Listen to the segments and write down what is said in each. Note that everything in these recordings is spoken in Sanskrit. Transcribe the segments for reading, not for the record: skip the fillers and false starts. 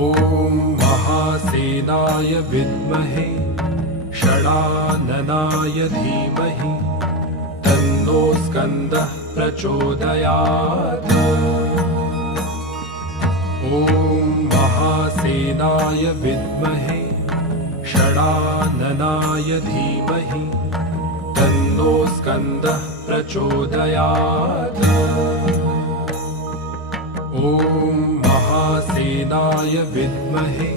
ॐ महासेनाय विद्महे षडाननाय धीमहि तन्नो स्कन्दः प्रचोदयात्। ॐ महासेनाय विद्महे षडाननाय धीमहि तन्नो स्कन्दः प्रचोदयात्। ॐ महासेनाय विद्महे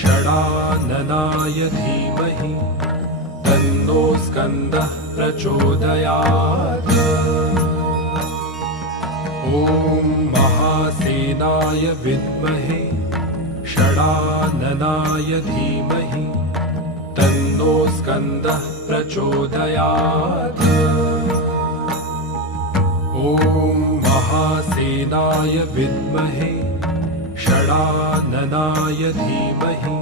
षडाननाय धीमहि तन्नो स्कन्दः प्रचोदयात्। ॐ महासेनाय विद्महे षडाननाय धीमहि तन्नो स्कन्दः प्रचोदयात्। ॐ महासेनाय विद्महे षडाननाय धीमहि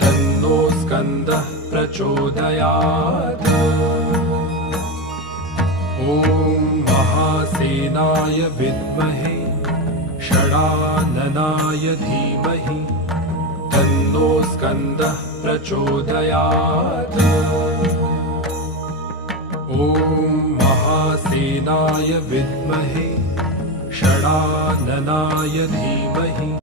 तन्नो स्कन्दः प्रचोदयात्। ॐ महासेनाय विद्महे षडाननाय धीमहि तन्नो स्कन्दः प्रचोदयात्। ॐ महासेनाय विद्महे षडाननाय धीमहि